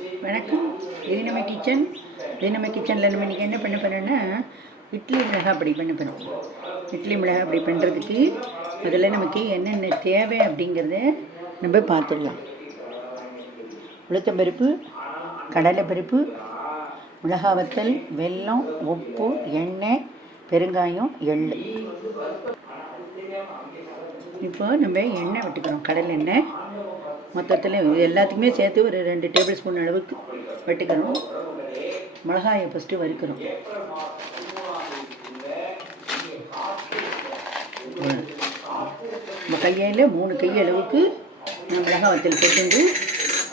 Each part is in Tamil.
வணக்கம். இது நம்ம கிச்சன். கிச்சனில் நம்ம இன்றைக்கி என்ன பண்ண போகிறோன்னா இட்லி மிளகாய் அப்படி பண்ண போகிறோம். இட்லி மிளகாய் அப்படி பண்ணுறதுக்கு அதில் நமக்கு என்னென்ன தேவை அப்படிங்கிறத நம்ம பார்த்துடலாம். உளுத்தம்பருப்பு, கடலைப்பருப்பு, மிளகாய் வத்தல், வெல்லம், உப்பு, எண்ணெய், பெருங்காயம், எள். இப்போ நம்ம எண்ணெய் விட்டுக்கிறோம், கடலை எண்ணெய். மொத்தத்தில் எல்லாத்துக்குமே சேர்த்து ஒரு 2 டேபிள் ஸ்பூன் அளவுக்கு வெட்டுக்கிறோம். மிளகாயை ஃபஸ்ட்டு வறுக்கிறோம். நம்ம கையில் 3 கை அளவுக்கு நான் மிளகாய் வத்தல் போட்டு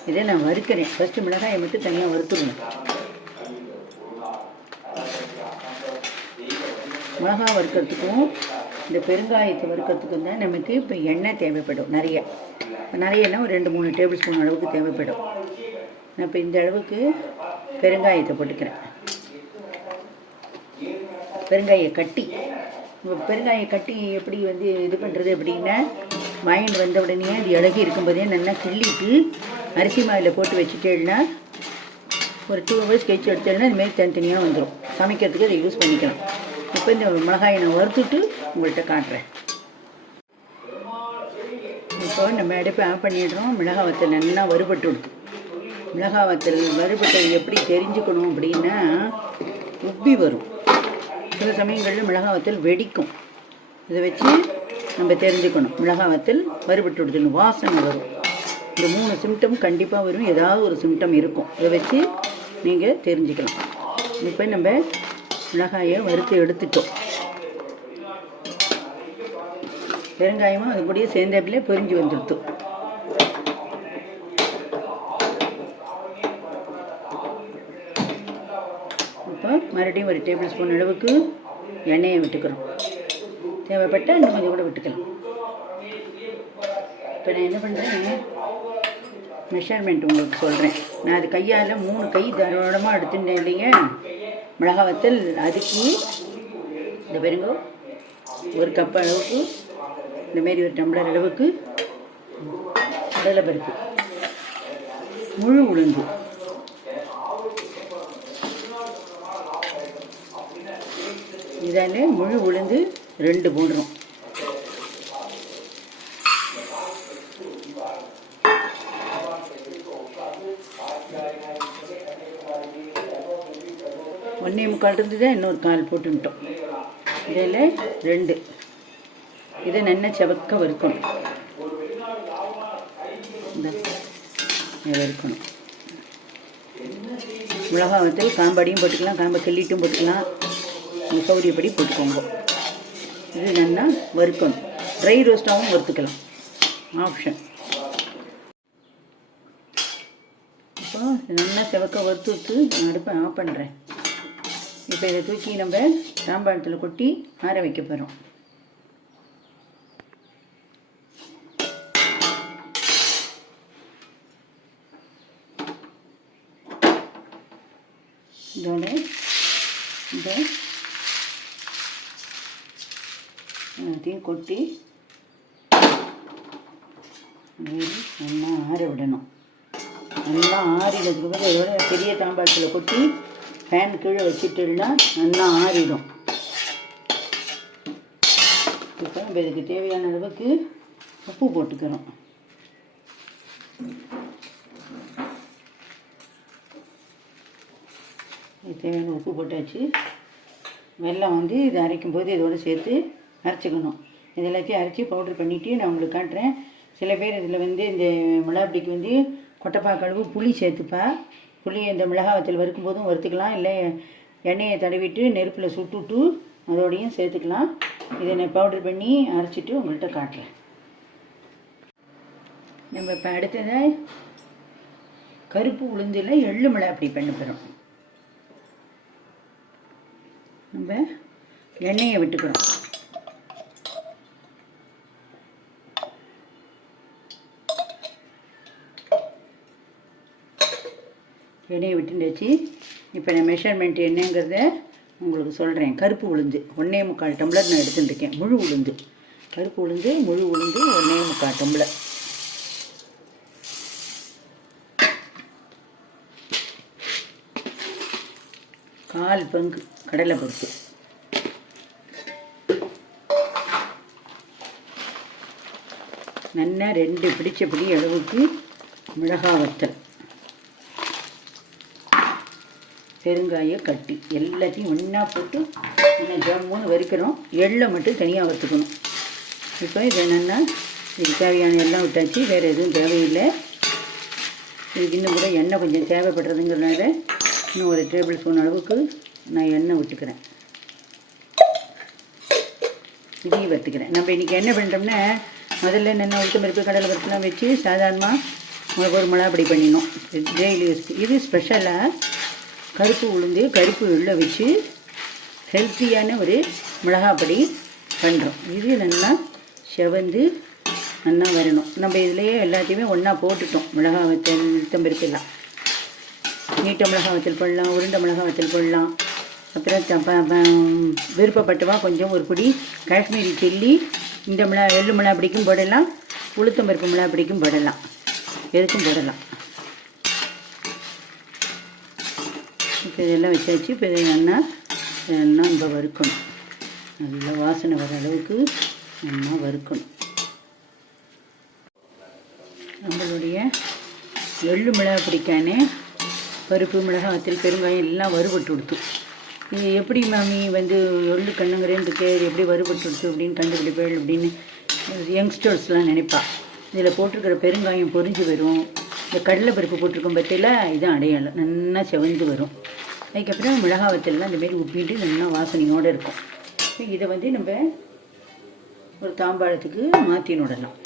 இதை நான் வறுக்கிறேன். ஃபஸ்ட்டு மிளகாயை மட்டும் தனியாக வறுத்துக்கணும். மிளகாய் வறுக்கிறதுக்கும் இந்த பெருங்காயத்தை வறுக்கிறதுக்கும் தான் நமக்கு இப்போ எண்ணெய் தேவைப்படும். நிறையன்னா ஒரு 2-3 டேபிள் ஸ்பூன் அளவுக்கு தேவைப்படும். நான் இப்போ இந்த அளவுக்கு பெருங்காயத்தை போட்டுக்கிறேன். பெருங்காய கட்டி எப்படி இது பண்ணுறது அப்படின்னா, வாங்கிட்டு வந்த உடனே அது இலகி இருக்கும்போதே நல்லா கிள்ளிட்டு அரிசி மாவில் போட்டு வச்சுட்டேன்னா ஒரு 2 hours கழிச்சு எடுத்தேன்னா இதுமாரி தனித்தனியாக வந்துடும். சமைக்கிறதுக்கு அதை யூஸ் பண்ணிக்கலாம். இப்போ இந்த மிளகாயை நான் வறுத்துட்டு உங்கள்கிட்ட காட்டுறேன். இப்போ நம்ம அடுப்பை ஆஃப் பண்ணிடுறோம். மிளகாய் வத்தல் நல்லா வறுபட்டு விடுது. மிளகாய் வத்தல் வறுபட்டது எப்படி தெரிஞ்சுக்கணும் அப்படின்னா, உப்பி வரும். சில சமயங்களில் மிளகாய் வத்தல் வெடிக்கும். இதை வச்சு நம்ம தெரிஞ்சுக்கணும். மிளகாய் வத்தல் வறுபட்டு விடுதுன்னு வாசனை வரும். இந்த 3 சிம்டம் கண்டிப்பாக வரும். ஏதாவது ஒரு சிம்டம் இருக்கும். இதை வச்சு நீங்கள் தெரிஞ்சுக்கலாம். இப்போ நம்ம மிளகாயை வறுத்து எடுத்துட்டோம். பெருங்காயமும் அது கூடயே சேர்ந்தாப்பிலே பொரிஞ்சு வந்துடுத்து. இப்போ மறுபடியும் ஒரு டேபிள் ஸ்பூன் அளவுக்கு எண்ணெயை விட்டுக்கிறோம். தேவைப்பட்டால் இன்னும் கொஞ்சம் கூட விட்டுக்கலாம். இப்போ நான் என்ன பண்ணுறேன், மெஷர்மெண்ட் உங்களுக்கு சொல்கிறேன். நான் அது கையால் 3 கை தாராளமாக எடுத்துட்டேன் இல்லைங்க. மிளகாய் வத்தல் அதுக்கு இந்த பெருங்கோ 1 கப் அளவுக்கு, இந்தமாரி ஒரு டம்ளர் அளவுக்கு கடலைப்பருப்பு, முழு உளுந்து, இதால் முழு உளுந்து 2 போடுறோம். ஒன்றே முக்கால் இருந்துதான் இன்னொரு 1/4 போட்டுட்டோம். இதில் 2 இதை நல்லா செவக்க வறுக்கணும். வறுக்கணும். மிளகாய் வத்தல் காம்பாடியும் போட்டுக்கலாம், காம்பை கிள்ளிட்டும் போட்டுக்கலாம். சௌரியப்படி போட்டுக்கோங்க. இது நல்லா வறுக்கணும். ட்ரை ரோஸ்ட்டாகவும் வறுத்துக்கலாம், ஆப்ஷன். இப்போ நல்லா செவக்க வறுத்து விட்டு நான் அடுப்பை ஆஃப் பண்ணுறேன். இப்போ இதை தூக்கி நம்ம தாம்பாளத்தில் கொட்டி ஆற வைக்க போகிறோம். இதோட இந்த எல்லாத்தையும் கொட்டி நல்லா ஆற விடணும். நல்லா ஆறினதுக்கு பிறகு இதோட பெரிய தாம்பாளத்தில் கொட்டி ஃபேன் கீழே வச்சுட்டுன்னா நல்லா ஆறிடும். இப்போ நம்ம இதுக்கு தேவையான அளவுக்கு உப்பு போட்டுக்கிறோம். தேவையான உப்பு போட்டாச்சு. வெல்லம் இது அரைக்கும் போது இதோடு சேர்த்து அரைச்சிக்கணும். இது எல்லாத்தையும் அரைச்சி பவுட்ரு பண்ணிவிட்டு நான் உங்களுக்கு காட்டுறேன். சில பேர் இதில் இந்த மிளகாப்பிடிக்கு கொட்டைப்பாக்கு அளவு புளி சேர்த்துப்பா. புளி இந்த மிளகாய் வத்தல் வறுக்கும் போதும் வறுத்துக்கலாம், இல்லை எண்ணெயை தடவிட்டு நெருப்பில் சுட்டுட்டு அதோடையும் சேர்த்துக்கலாம். இதை நான் பவுட்ரு பண்ணி அரைச்சிட்டு உங்கள்கிட்ட காட்டுறேன். நம்ம இப்போ அடுத்ததாக கருப்பு உளுந்தில் எள்ளு மிளகாய் அப்படி பண்ண போகிறோம். நம்ம எண்ணெயை விட்டுக்கிறோம். எண்ணெயை விட்டுச்சு. இப்போ நான் மெஷர்மெண்ட் என்னங்கிறத உங்களுக்கு சொல்கிறேன். கருப்பு உளுந்து 1.25 டம்ளர் நான் எடுத்துட்டுருக்கேன். முழு உளுந்து, கருப்பு உளுந்து, முழு உளுந்து 1.25 டம்ளர். 1/4 பங்கு கடலைப்பருப்பு, நல்லா 2 பிடிச்சபடி அளவுக்கு மிளகாய் வத்தல், பெருங்காய கட்டி எல்லாத்தையும் ஒன்றா போட்டு இன்னும் ஜம்முன்னு வறுக்கிறோம். எள்ளை மட்டும் தனியாக வறுத்துக்கணும். இப்போ இது என்னென்னா இது தேவையான எல்லாம் விட்டாச்சு, வேறு எதுவும் தேவையில்லை. இதுக்கு இன்னும் கூட எண்ணெய் கொஞ்சம் தேவைப்படுறதுங்கிறதுனால இன்னும் ஒரு டேபிள் ஸ்பூன் அளவுக்கு நான் எண்ணெய் விட்டுக்கிறேன். இதையும் வறுத்துக்கிறேன். நம்ம இன்றைக்கி என்ன பண்ணுறோம்னா, முதல்ல என்னென்ன உளுத்தம் பருப்பு கடலை பருப்புலாம் வச்சு சாதாரணமாக ஒரு மிளகாப்பொடி பண்ணிடணும். டெய்லி யூஸ்க்கு. இது ஸ்பெஷலாக கருப்பு உளுந்து கருப்பு எள்ளை வச்சு ஹெல்த்தியான ஒரு மிளகாப்பொடி பண்ணுறோம். இது நல்லா செவந்து நல்லா வரணும். நம்ம இதிலையே எல்லாத்தையுமே ஒன்றா போட்டுட்டோம். மிளகா வத்தல், உளுத்தம் பருப்பு எல்லாம் நீட்ட மிளகா வத்தல் போடலாம், உருண்டை மிளகா வத்தல் போடலாம். அப்புறம் விருப்பப்பட்டவா கொஞ்சம் ஒரு பிடி காஷ்மீரி சில்லி இந்த எள்ளு மிளகாப்பொடிக்கும் போடலாம், உளுத்தம் பருப்பு மிளகாப்பொடிக்கும் போடலாம், எதுக்கும் போடலாம். இப்போ இதெல்லாம் வச்சாச்சு. இப்போ இதை நல்லா நம்ம வறுக்கணும். நல்லா வாசனை வர அளவுக்கு நல்லா வறுக்கணும். நம்மளுடைய எள்ளு மிளகாப்பொடிக்கான பருப்பு, மிளகாய் வத்தல், பெருங்காயம் எல்லாம் வறுபட்டு கொடுத்து, இது எப்படி மாமி எள்ளு கண்ணுங்கிறேன்ட்டு எப்படி வறுபட்டு கொடுத்து அப்படின்னு கண்டுபிடிப்பேள் அப்படின்னு யங்ஸ்டர்ஸ்லாம் நினைப்பா. இதில் போட்டிருக்கிற பெருங்காயம் பொரிஞ்சு வரும். இந்த கடலை பருப்பு போட்டிருக்கோம் பற்றியில் இதான் அடையாளம், நல்லா செவந்து வரும். அதுக்கப்புறம் மிளகாய் வத்தல்லாம் இந்தமாரி உப்பிட்டு நல்லா வாசனையோடு இருக்கும். இதை நம்ம ஒரு தாம்பாளத்துக்கு மாற்றி விடலாம்.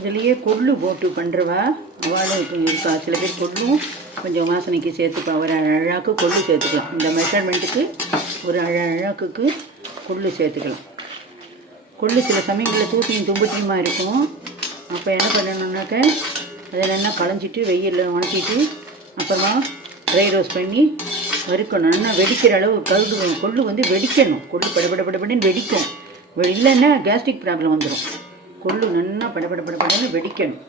இதுலேயே கொள்ளு போட்டு பண்ணுறவா அவளும் இருக்கா. சில பேர் கொள்ளும் கொஞ்சம் வாசனைக்கு சேர்த்துக்கலாம். ஒரு அழகாக்கு கொள்ளு சேர்த்துக்கலாம். இந்த மெஷர்மெண்ட்டுக்கு ஒரு அழகாக்கு கொள்ளு சேர்த்துக்கலாம். கொள்ளு சில சமயங்களில் தூக்கியும் தும்பட்டியுமா இருக்கும். அப்போ என்ன பண்ணணுன்னாக்க அதை நல்லா களைஞ்சிட்டு வெயிலில் உணச்சிட்டு அப்புறமா ட்ரை ரோஸ்ட் பண்ணி வறுக்கணும். நல்லா வெடிக்கிற அளவு கருது கொள்ளு வெடிக்கணும். கொள்ளு படபடன்னு வெடிக்கும். இல்லைன்னா கேஸ்ட்ரிக் ப்ராப்ளம் வந்துடும். கொள்ளு நல்லா படபடன்னு வெடிக்கணும்.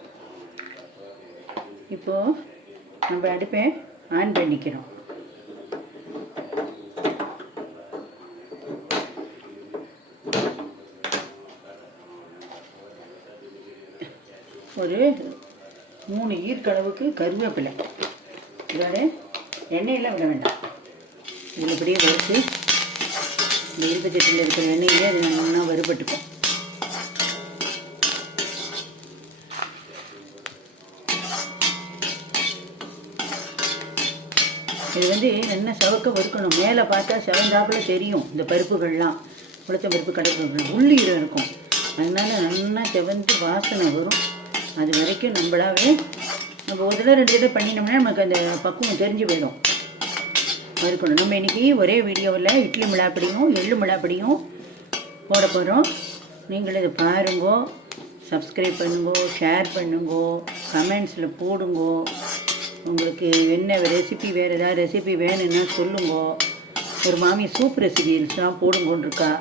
இப்போது நம்ம அடுப்பை ஆன் பண்ணிக்கிறோம். ஒரு 3 ஈர்க்களவுக்கு கருவேப்பிலை, இதோட எண்ணெயெல்லாம் விட வேண்டாம். இதில் இப்படியே வறுத்து இந்த இருப்பச்சட்டியில் இருக்கிற எண்ணெயிலே அது நல்லா வறுபட்டுக்கும். இது நல்லா சவக்க வறுக்கணும். மேலே பார்த்தா செவந்தாப்பில் தெரியும் இந்த பருப்புகள்லாம், உளுத்தம் பருப்பு கடலைப்பருப்பு உள்ளீரம் இருக்கும். அதனால நல்லா செவந்து வாசனை வரும். அது வரைக்கும் நம்மளாவே நம்ம ஒரு தடவை 2 தடவை பண்ணினோம்னா நமக்கு அந்த பக்குவம் தெரிஞ்சு போயிடும். வறுக்கணும். நம்ம இன்றைக்கி ஒரே வீடியோவில் இட்லி மிளகாப்பொடியும் எள்ளு மிளகாப்பொடியும் போட போகிறோம். நீங்களும் இதை பாருங்கோ, சப்ஸ்கிரைப் பண்ணுங்கோ, ஷேர் பண்ணுங்கோ, கமெண்ட்ஸில் போடுங்கோ. உங்களுக்கு என்ன ரெசிபி, வேறு ஏதாவது ரெசிபி வேணும்னா சொல்லுங்கோ. ஒரு மாமி சூப் ரெசிபிஸ்லாம் போடுங்கோன்னு இருக்கா.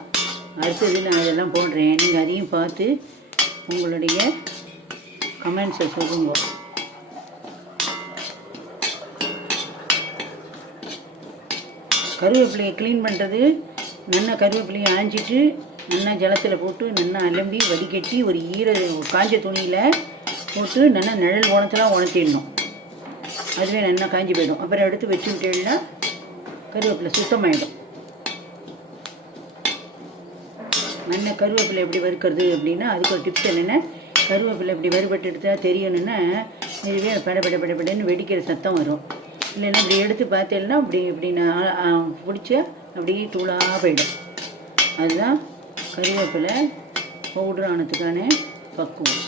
அடுத்தது நான் இதெல்லாம் போடுறேன். நீங்கள் அதையும் பார்த்து உங்களுடைய கமெண்ட்ஸை சொல்லுங்க. கருவேப்பிலையை க்ளீன் பண்ணுறது, நல்லா கருவேப்பிலையை ஆஞ்சிட்டு நல்லா ஜலத்தில் போட்டு நல்லா அலம்பி வடிகட்டி ஒரு காஞ்ச துணியில் போட்டு நல்லா நிழல் உணத்தலாம் உணர்த்திடணும். அதுவே நல்லா காஞ்சி போயிடும். அப்புறம் எடுத்து வச்சு விட்டேன்னா கருவேப்பிலை சுத்தமாயிடும். நல்ல கருவேப்பிலை எப்படி வறுக்கிறது அப்படின்னா அதுக்கு ஒரு டிப்ஸ் என்னென்னா, கருவேப்பிலை இப்படி வறுபட்டு எடுத்தால் தெரியணுன்னா இதுவே படன்னு வெடிக்கிற சத்தம் வரும். இல்லைன்னா இப்படி எடுத்து பார்த்தேன்னா இப்படி நான் பிடிச்சா அப்படியே தூளாக போயிடும். அதுதான் கருவேப்பிலை பவுடர் ஆனதுக்கான பக்குவம்,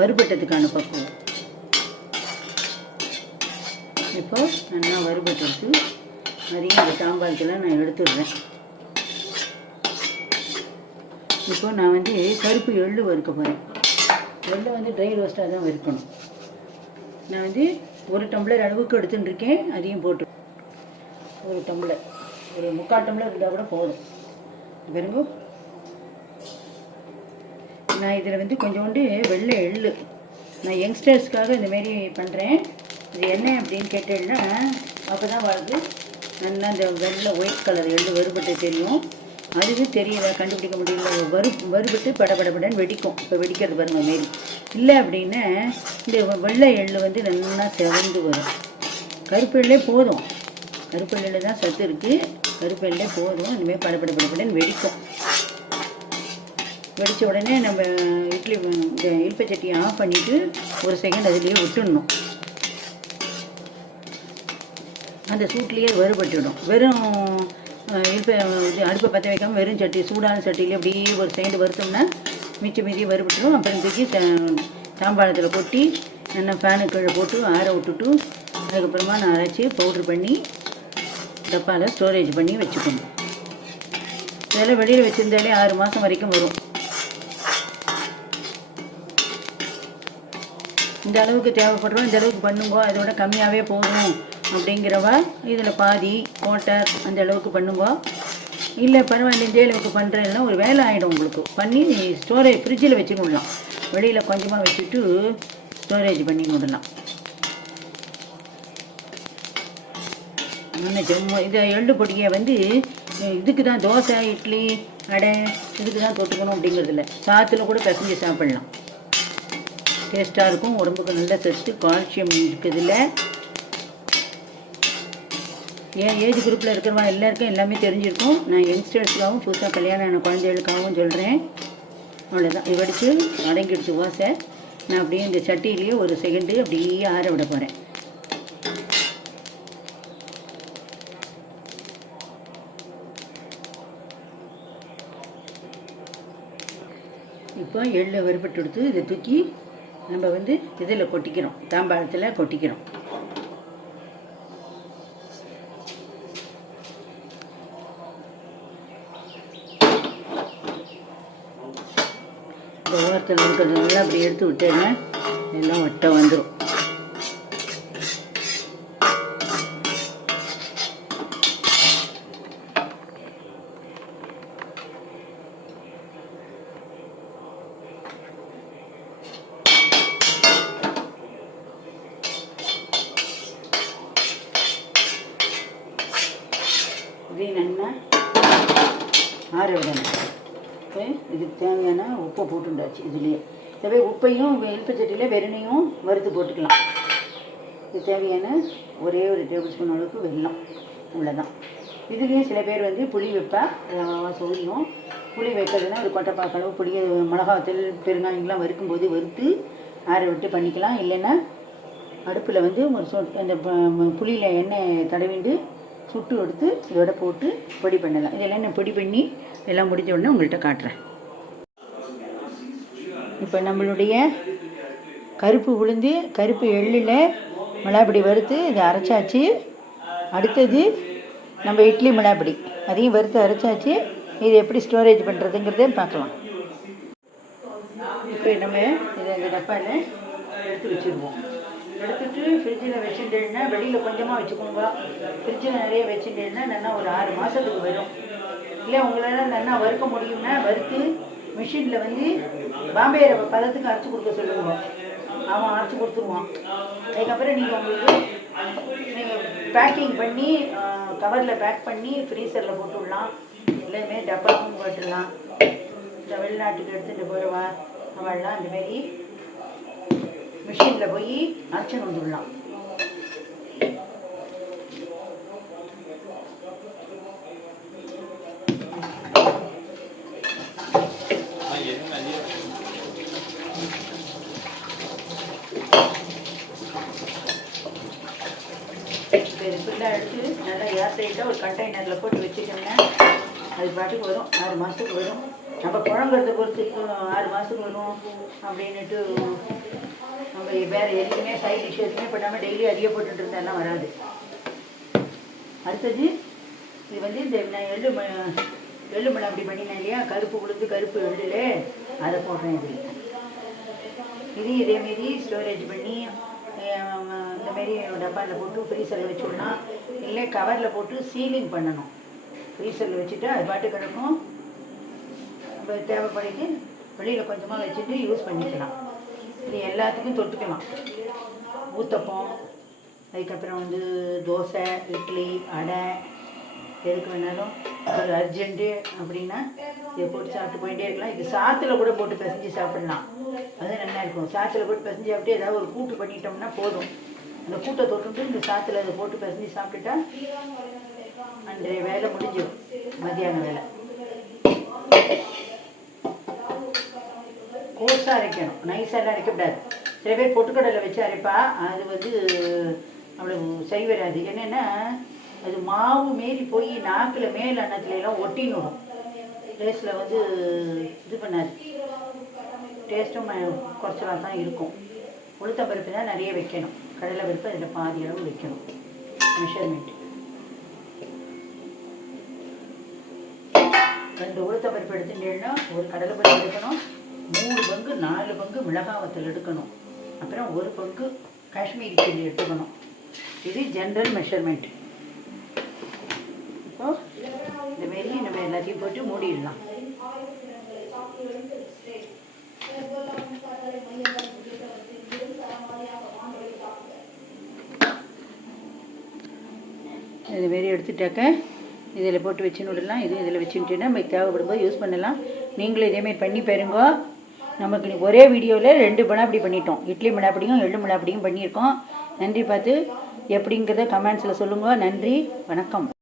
வறுபட்டதுக்கான பக்குவம். இப்போ நல்லா வறுபட்டு அதையும் அந்த சாம்பாருக்கெல்லாம் நான் எடுத்துடுறேன். இப்போ நான் கருப்பு எள்ளு வறுக்க போகிறேன். எள்ளை ட்ரை ரோஸ்ட்டாக தான் வறுக்கணும். நான் 1 டம்ளர் அளவுக்கு எடுத்துட்டுருக்கேன். அதையும் போட்டு 1 டம்ளர், ஒரு 3/4 டம்ளர் இருந்தால் கூட போதும். பாருங்க, நான் இதில் வந்து கொஞ்சோண்டு வெள்ளை எள்ளு, நான் யங்ஸ்டர்ஸ்க்காக இந்தமாரி பண்ணுறேன். இது என்ன அப்படின்னு கேட்டேன்னா, அப்போ தான் வருது நல்லா இந்த வெள்ளை ஒயிட் கலர் எள்ளு வறுபட்டு தெரியும். அதுவும் தெரியல, கண்டுபிடிக்க முடியல. வறுபட்டு படபடபடன்னு வெடிக்கும். இப்போ வெடிக்கிறது பாருங்க மாரி. இல்லை அப்படின்னா இந்த வெள்ளை எள்ளு வந்து நல்லா செவந்து வரும். கருப்பு எள்ளே போதும், கருப்பு எள்ளில் தான் சத்து இருக்குது. கருப்பு எள்ளே போதும். இனிமேல் படபடன்னு வெடிக்கும். வெடித்த உடனே நம்ம இழுப்பை சட்டியை ஆஃப் பண்ணிவிட்டு ஒரு செகண்ட் அதுலேயே விட்டுடணும். அந்த சூட்லேயே வறுபட்டுடும். வெறும் அடுப்பை பற்ற வைக்காமல் வெறும் சட்டி, சூடான சட்டியிலே அப்படியே ஒரு செகண்ட் வறுத்தோம்னா மீதியை வறுபட்டுடும். அப்புறம் தூக்கி தாம்பாளத்தில் கொட்டி நல்லா ஃபேனு கீழே போட்டு ஆற விட்டுட்டு அதுக்கப்புறமா நான் அரைச்சி பவுட்ரு பண்ணி டப்பாவில் ஸ்டோரேஜ் பண்ணி வச்சுக்கணும். இதெல்லாம் வெளியில் வச்சுருந்தாலே 6 மாதம் வரைக்கும் வரும். இந்த அளவுக்கு தேவைப்படுறோம், இந்த அளவுக்கு பண்ணுங்கோ, அதோட கம்மியாகவே போதும் அப்படிங்கிறவா இதில் பாதி குவார்ட்டர் அந்த அளவுக்கு பண்ணுங்கோ. இல்லை பரவாயில்ல இந்த அளவுக்கு பண்ணுறேன்னா ஒரு வேலை ஆகிடும் உங்களுக்கு. பண்ணி ஸ்டோரேஜ் ஃப்ரிட்ஜில் வச்சுக்கிடலாம். வெளியில் கொஞ்சமாக வச்சுட்டு ஸ்டோரேஜ் பண்ணி விடலாம். இதை எள்ளு பொடியை வந்து இதுக்கு தான் தோசை, இட்லி, அடை இதுக்கு தான் தொட்டுக்கணும் அப்படிங்கிறதில்ல. சாத்தில் கூட பிசைஞ்சு சாப்பிட்லாம். டேஸ்ட்டாக இருக்கும். உடம்புக்கு நல்ல சத்து, கால்சியம் இருக்குதுல்ல. ஏன் ஏஜ் குரூப்பில் இருக்கிறவா எல்லாருக்கும் எல்லாமே தெரிஞ்சிருக்கும். நான் யங்ஸ்டர்ஸ்க்காகவும் புதுசாக கல்யாணம் ஆன குழந்தைகளுக்காகவும் சொல்கிறேன். அவ்வளோதான். இது வடித்து அடங்கிடுச்சு ஓசை. நான் அப்படியே இந்த சட்டியிலேயே ஒரு செகண்டு அப்படியே ஆற விட போகிறேன். இப்போ எள்ளை வறுபட்டு எடுத்து இதை தூக்கி நம்ம வந்து இதில் கொட்டிக்கிறோம், தாம்பாளத்தில் கொட்டிக்கிறோம். இந்த ஓரத்தில் இருக்கிறதுனால அப்படி எடுத்து விட்டேன்னா எல்லாம் ஒட்டை வந்துடும். இதே நல்லா ஆற விடணும். இதுக்கு தேவையான உப்பை போட்டுண்டாச்சு. இதுலேயே இதே உப்பையும் இழுப்பச்சட்டியில் வெறுனையும் வறுத்து போட்டுக்கலாம். இது தேவையான ஒரே ஒரு டேபிள் ஸ்பூன் அளவுக்கு வெல்லம், அவ்வளோதான். இதுலேயும் சில பேர் வந்து புளி வைப்பா, சௌரியம். புளி வைக்கிறதுனா ஒரு கொட்டைப்பாக்கு அளவு புளி, மிளகாத்தூள், பெருங்காயங்கள்லாம் வறுக்கும்போது வறுத்து ஆற விட்டு பண்ணிக்கலாம். இல்லைன்னா அடுப்பில் வந்து ஒரு அந்த புளியில் எண்ணெய் தடவிண்டு சுட்டு எடுத்து இதோட போட்டு பொடி பண்ணலாம். இதெல்லாம் நான் பொடி பண்ணி எல்லாம் முடிஞ்ச உடனே உங்கள்கிட்ட காட்டுறேன். இப்போ நம்மளுடைய கருப்பு உளுந்து, கருப்பு எள்ளில் மிளகாப்பொடி வறுத்து இதை அரைச்சாச்சு. அடுத்தது நம்ம இட்லி மிளகாப்பொடி அதையும் வறுத்து அரைச்சாச்சு. இது எப்படி ஸ்டோரேஜ் பண்ணுறதுங்கிறதே பார்க்கலாம். இப்போ நம்ம இதை இந்த டப்பாவில் எடுத்து வச்சுருவோம். எடுத்துட்டு ஃப்ரிட்ஜில் வச்சுட்டேன்னா, வெளியில் கொஞ்சமாக வச்சுக்கோங்க. ஃப்ரிட்ஜில் நிறைய வச்சுட்டேன்னா நல்லா ஒரு 6 மாதத்துக்கு வரும். இல்லை உங்களால் நல்லா வறுக்க முடியும்னா வறுத்து மிஷினில் வந்து பாம்பே ரவை பதத்துக்கு அரைச்சி கொடுக்க சொல்லுவோம். அவன் அரைச்சி கொடுத்துருவான். அதுக்கப்புறம் நீங்கள் உங்களுக்கு பேக்கிங் பண்ணி கவரில் பேக் பண்ணி ஃப்ரீசரில் போட்டு விடலாம். இல்லைமே டப்பாவும் போட்டுடலாம். இந்த வெளிநாட்டுக்கு எடுத்துகிட்டு போகிறவா அவள்லாம் இந்தமாரி மிஷினில் போய் அரைச்சின்னு வந்துடலாம். ஃபுல்லாக எடுத்து நல்லா ஏர் டைட்டாக ஒரு கண்டெய்னரில் போட்டு வச்சுட்டோம்னா அது பாட்டுக்கு வரும். 6 மாதத்துக்கு வரும். நம்ம குழம்புறத பொறுத்து 6 மாதத்துக்கு வரும் அப்படின்ட்டு நம்ம வேறு எதுவுமே சைட் டிஷ் எதுவுமே பண்ணாமல் டெய்லி அதிக போட்டுட்டு இருந்தாலாம் வராது. அடுத்தது இது வந்து இந்த நான் எள்ளு மிளகு அப்படி பண்ணினேன் இல்லையா, கருப்பு உளுந்து கருப்பு எள்ளில் அதை போடுறேன். இதேமாரி ஸ்டோரேஜ் பண்ணி இந்தமாரி டப்பாவில் போட்டு ஃப்ரீசரில் வச்சுடலாம். இல்லை கவரில் போட்டு சீலிங் பண்ணணும். ஃப்ரீசரில் வச்சுட்டு அது பாட்டு கிடக்கும். நம்ம தேவைப்படிக்கு வெளியில் கொஞ்சமாக வச்சுட்டு யூஸ் பண்ணிக்கலாம். இது எல்லாத்துக்கும் தொட்டுக்கலாம். ஊத்தப்பம், அதுக்கப்புறம் வந்து தோசை, இட்லி, அடை, எதுக்கு வேணாலும் ஒரு அர்ஜென்ட்டு அப்படின்னா இதை போட்டு சாப்பிட்டு போயிட்டே இருக்கலாம். இது சாத்தில் கூட போட்டு பிசைஞ்சு சாப்பிட்லாம். அது நல்லா இருக்கும். சாத்தில் போட்டு பிசைஞ்சு சாப்பிட்டு ஏதாவது ஒரு கூட்டு பண்ணிட்டோம்னா போதும். அந்த கூட்டை தொட்டுட்டு இந்த சாத்தில் அதை போட்டு பிசைஞ்சு சாப்பிட்டுட்டா அன்றைய வேலை முடிஞ்சிடும். மத்தியான வேலை கோர்ஸாக அரைக்கணும், நைஸாலாம் அரைக்கக்கூடாது. சில பேர் பொட்டுக்கடலை வச்சு அரைப்பா, அது வந்து அவ்வளோ சரி வராது. என்னென்னா அது மாவு மாரி போய் நாக்கில் மேல் அன்னத்துலலாம் ஒட்டினுடும். டேஸ்ட்டில் வந்து இது பண்ணாது, டேஸ்ட்டும் குறைச்சலாக தான் இருக்கும். உளுத்தம்பருப்பு தான் நிறைய வைக்கணும், கடலை பருப்பு அதில் பாதி அளவு வைக்கணும். மெஷர்மெண்ட் 2 உளுத்தம்பருப்பு எடுத்துட்டேன்னா ஒரு கடலை பருப்பு எடுக்கணும். 3 பங்கு 4 பங்கு மிளகாய் வத்தல் எடுக்கணும். அப்புறம் 1 பங்கு காஷ்மீரி சில்லி எடுத்துக்கணும். இது ஜென்ரல் மெஷர்மெண்ட். இப்போ இந்த மாரி நம்ம எல்லாத்தையும் போட்டு மூடிடலாம். இதுமாரி எடுத்துட்டாக்க இதில் போட்டு வச்சுன்னு விடலாம். இது இதில் வச்சுட்டேன்னா நமக்கு தேவைப்படும் போது யூஸ் பண்ணலாம். நீங்களும் இதேமாரி பண்ணி பாருங்க. நமக்கு ஒரே வீடியோவில் 2 மிளகாப்பொடி பண்ணிட்டோம். இட்லி மிளகாப்பொடியும் எள்ளு மிளகாப்பொடியும் பண்ணியிருக்கோம். நன்றி. பார்த்து எப்படிங்கிறத கமெண்ட்ஸில் சொல்லுங்கள். நன்றி, வணக்கம்.